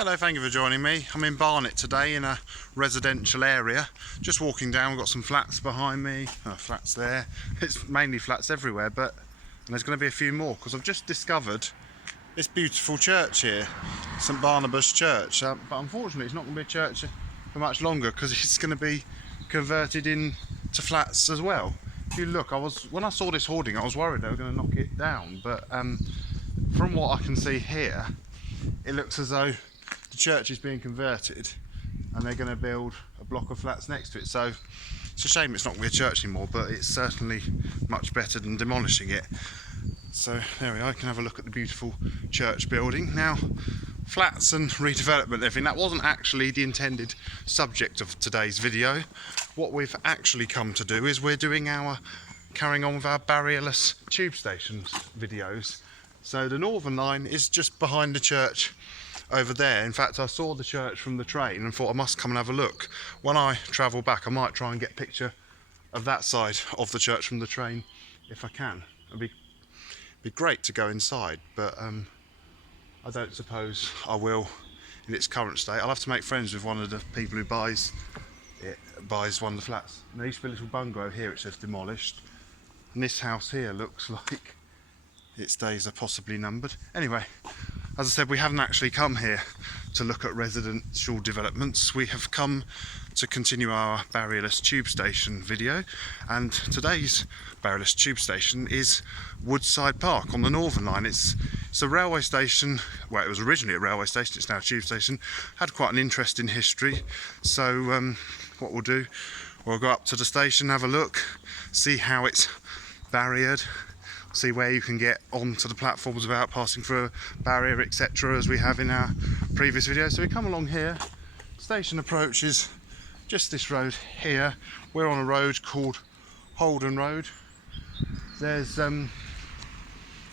Hello, thank you for joining me. I'm in Barnet today in a residential area. Just walking down, we've got some flats behind me, flats there. It's mainly flats everywhere, and there's going to be a few more because I've just discovered this beautiful church here, St Barnabas Church. But unfortunately it's not going to be a church for much longer because it's going to be converted into flats as well. If you look, when I saw this hoarding I was worried they were going to knock it down, but from what I can see here, it looks as though the church is being converted and they're going to build a block of flats next to it. So it's a shame it's not going to be a church anymore, but it's certainly much better than demolishing it. So there we are, you can have a look at the beautiful church building. Now, flats and redevelopment and everything, that wasn't actually the intended subject of today's video. What we've actually come to do is we're carrying on with our Barrierless tube stations videos. So the Northern line is just behind the church over there. In fact, I saw the church from the train and thought I must come and have a look. When I travel back, I might try and get a picture of that side of the church from the train if I can. It'd be great to go inside, but I don't suppose I will in its current state. I'll have to make friends with one of the people who buys one of the flats. And there used to be a little bungalow here, it says demolished, and this house here looks like its days are possibly numbered. Anyway, as I said, we haven't actually come here to look at residential developments. We have come to continue our Barrierless tube station video, and today's Barrierless tube station is Woodside Park on the Northern line. It's a railway station. Well, it was originally a railway station, it's now a tube station. Had quite an interesting history. So what we'll do, we'll go up to the station, have a look, see how it's barriered, see where you can get onto the platforms without passing through a barrier, etc., as we have in our previous video. So we come along here, station approach is just this road here. We're on a road called Holden Road. There's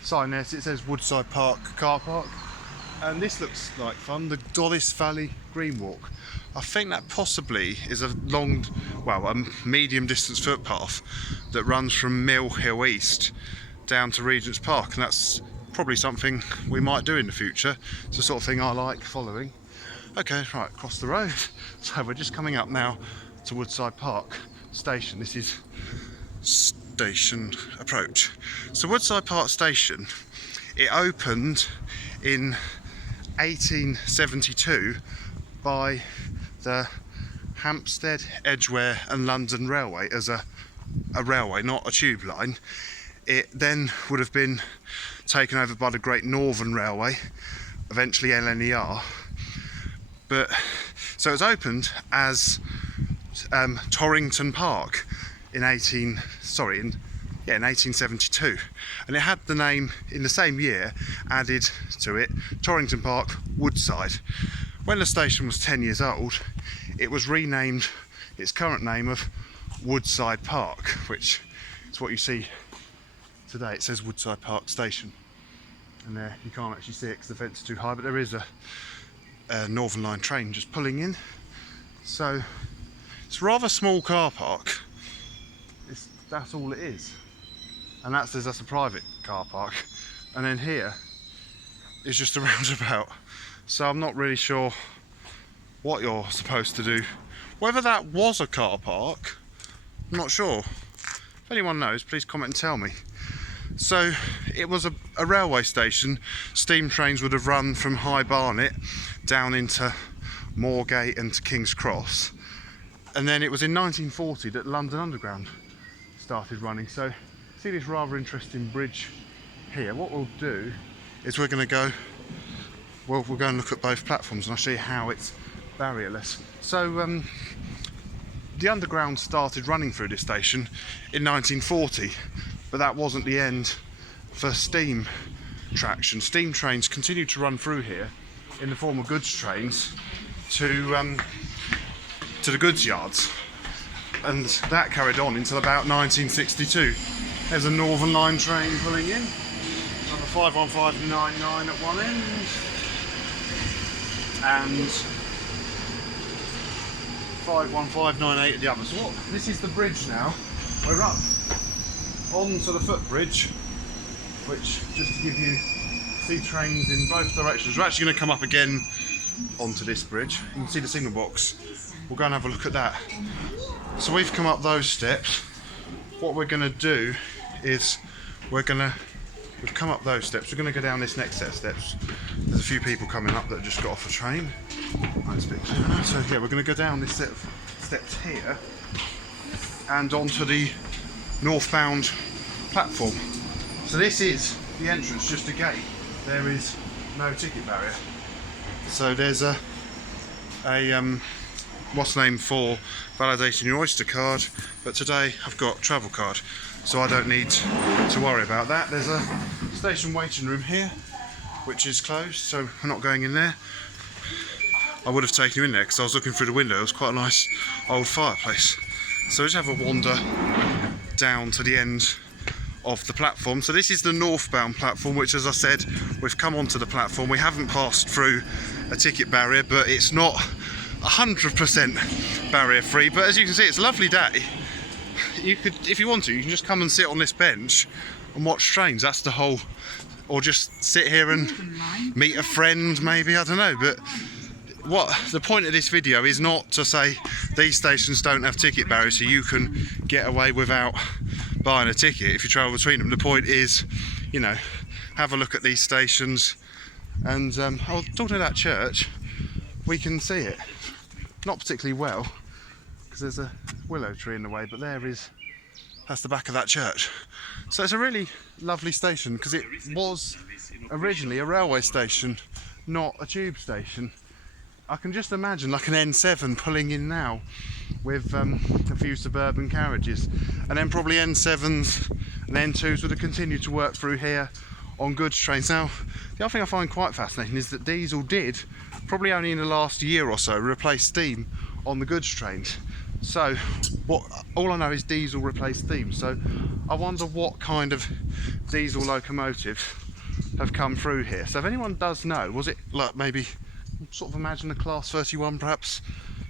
sign there, so it says Woodside Park car park, and this looks like fun, the Dollis Valley Green Walk. I think that possibly is a medium distance footpath that runs from Mill Hill East down to Regent's Park, and that's probably something we might do in the future. It's the sort of thing I like following. Okay, right, across the road. So we're just coming up now to Woodside Park Station. This is station approach. So Woodside Park Station, it opened in 1872 by the Hampstead, Edgware and London Railway as a railway, not a tube line. It then would have been taken over by the Great Northern Railway, eventually LNER. So it was opened as Torrington Park in 1872, and it had the name in the same year added to it, Torrington Park Woodside. When the station was 10 years old, it was renamed its current name of Woodside Park, which is what you see today. It says Woodside Park Station, and there you can't actually see it because the fence is too high, but there is a Northern Line train just pulling in. So it's a rather small car park. That's all it is, and that says that's a private car park, and then here is just a roundabout. So I'm not really sure what you're supposed to do. Whether that was a car park, I'm not sure. If anyone knows, please comment and tell me. So it was a railway station. Steam trains would have run from High Barnet down into Moorgate and to King's Cross, and then it was in 1940 that London Underground started running. So see this rather interesting bridge here. What we'll do is we'll go and look at both platforms, and I'll show you how it's barrierless. So the Underground started running through this station in 1940, but that wasn't the end for steam traction. Steam trains continued to run through here in the form of goods trains to the goods yards, and that carried on until about 1962. There's a Northern Line train pulling in, number 51599 at one end, and 51598 at the other. So this is the bridge now. We're up onto the footbridge, which, just to give you, see trains in both directions. We're actually going to come up again onto this bridge. You can see the signal box. We'll go and have a look at that. So we've come up those steps. What we're going to do is we've come up those steps. We're going to go down this next set of steps. There's a few people coming up that have just got off a train. That's a bit clearer now. So yeah, we're going to go down this set of steps here and onto the Northbound Platform. So this is the entrance, just a gate. There is no ticket barrier. So there's a what's the name for validating your Oyster card, but today I've got travel card, so I don't need to worry about that. There's a station waiting room here, which is closed, so I'm not going in there. I would have taken you in there because I was looking through the window. It was quite a nice old fireplace. So just have a wander down to the end of the platform. So this is the Northbound Platform, which, as I said, we've come onto the platform. We haven't passed through a ticket barrier, but it's not 100% barrier free. But as you can see, it's a lovely day. You could, if you want to, you can just come and sit on this bench and watch trains. That's the whole, or just sit here and meet a friend maybe, I don't know. But what the point of this video is not to say these stations don't have ticket barriers so you can get away without buying a ticket if you travel between them. The point is, you know, have a look at these stations. And talking to that church, we can see it not particularly well because there's a willow tree in the way, but that's the back of that church. So it's a really lovely station because it was originally a railway station, not a tube station. I can just imagine like an N7 pulling in now with a few suburban carriages, and then probably N7s and N2s would have continued to work through here on goods trains. Now, the other thing I find quite fascinating is that diesel did, probably only in the last year or so, replace steam on the goods trains. So all I know is diesel replaced steam, so I wonder what kind of diesel locomotives have come through here. So if anyone does know, was it like maybe sort of imagine a class 31 perhaps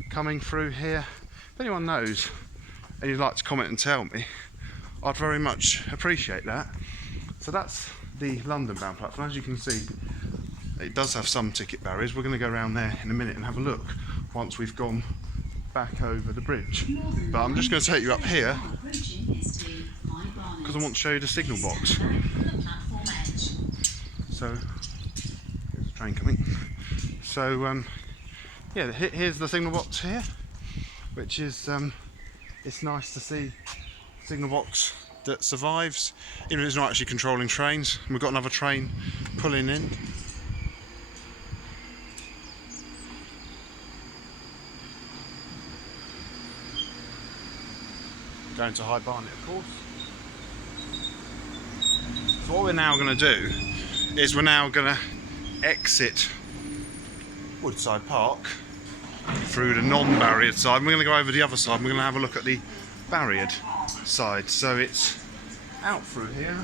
coming through here? If anyone knows and you'd like to comment and tell me, I'd very much appreciate that. So that's the London bound platform. As you can see, it does have some ticket barriers. We're going to go around there in a minute and have a look once we've gone back over the bridge. But I'm just going to take you up here because I want to show you the signal box. So there's a train coming. So yeah, here's the signal box here, which is it's nice to see a signal box that survives, even if it's not actually controlling trains. And we've got another train pulling in. Going to High Barnet, of course. So what we're now going to do is we're now going to exit Woodside Park through the non-barriered side. We're going to go over the other side. We're going to have a look at the barriered side. So it's out through here,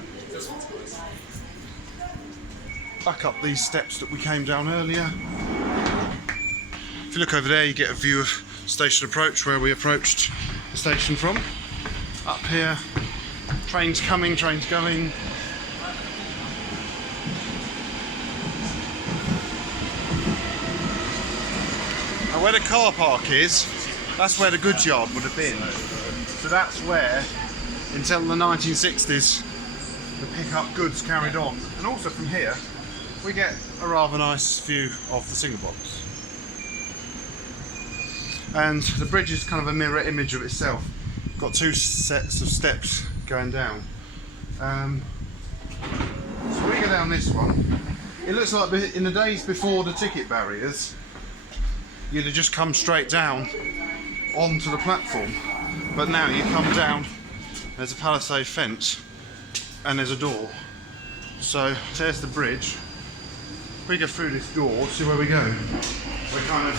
back up these steps that we came down earlier. If you look over there, you get a view of station approach, where we approached the station from. Up here, trains coming, trains going. And where the car park is, that's where the goods yard would have been. So that's where, until the 1960s, the pick-up goods carried on. And also from here, we get a rather nice view of the signal box. And the bridge is kind of a mirror image of itself. Got two sets of steps going down. So we go down this one. It looks like in the days before the ticket barriers, you'd have just come straight down onto the platform. But now you come down, there's a palisade fence and there's a door. So there's the bridge. We go through this door, see where we go. We're kind of,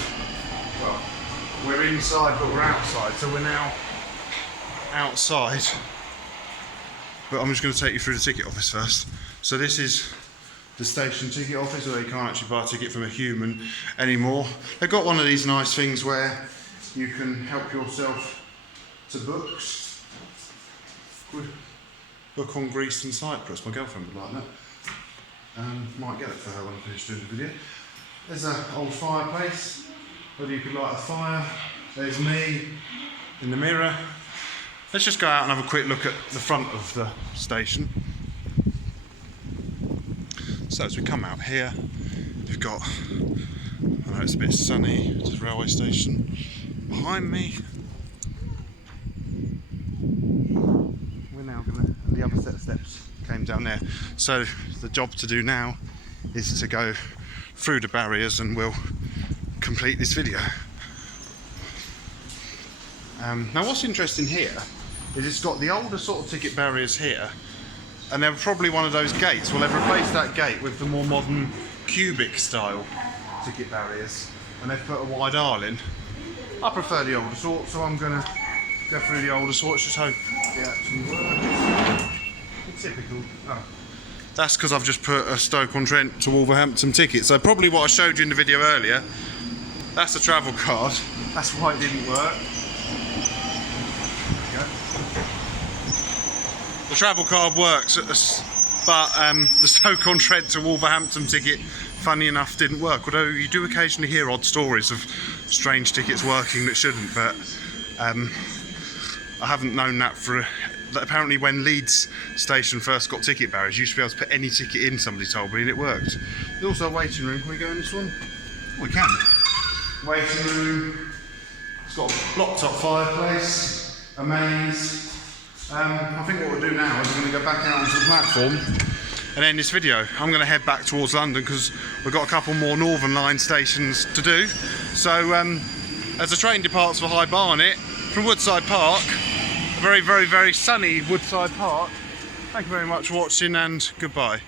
well, we're inside but we're outside, so we're now outside. But I'm just going to take you through the ticket office first. So this is the station ticket office, where you can't actually buy a ticket from a human anymore. They've got one of these nice things where you can help yourself to books. Book on Greece and Cyprus. My girlfriend would like that. Might get it for her when I finish doing the video. There's an old fireplace, whether you could light a fire. There's me in the mirror. Let's just go out and have a quick look at the front of the station. So as we come out here, you've got, I know it's a bit sunny, it's a railway station behind me. We're now going to, the other set of steps came down there. So the job to do now is to go through the barriers and we'll complete this video. Now what's interesting here is it's got the older sort of ticket barriers here, and they're probably one of those gates. Well, they've replaced that gate with the more modern cubic style ticket barriers, and they've put a wide aisle in. I prefer the older sort, so I'm going to go through the older sort, just hope it actually works. It's typical. Oh. That's because I've just put a Stoke-on-Trent to Wolverhampton ticket. So probably what I showed you in the video earlier, that's a travel card. That's why it didn't work. The travel card works, but the Stoke-on-Trent to Wolverhampton ticket, funny enough, didn't work. Although you do occasionally hear odd stories of strange tickets working that shouldn't, but I haven't known that for... Apparently when Leeds station first got ticket barriers, you used to be able to put any ticket in, somebody told me, and it worked. There's also a waiting room. Can we go in this one? We can. Waiting room. It's got a block top fireplace, a mains. I think what we'll do now is we're going to go back out onto the platform and end this video. I'm going to head back towards London because we've got a couple more Northern Line stations to do. So as the train departs for High Barnet from Woodside Park, a very, very, very sunny Woodside Park, thank you very much for watching and goodbye.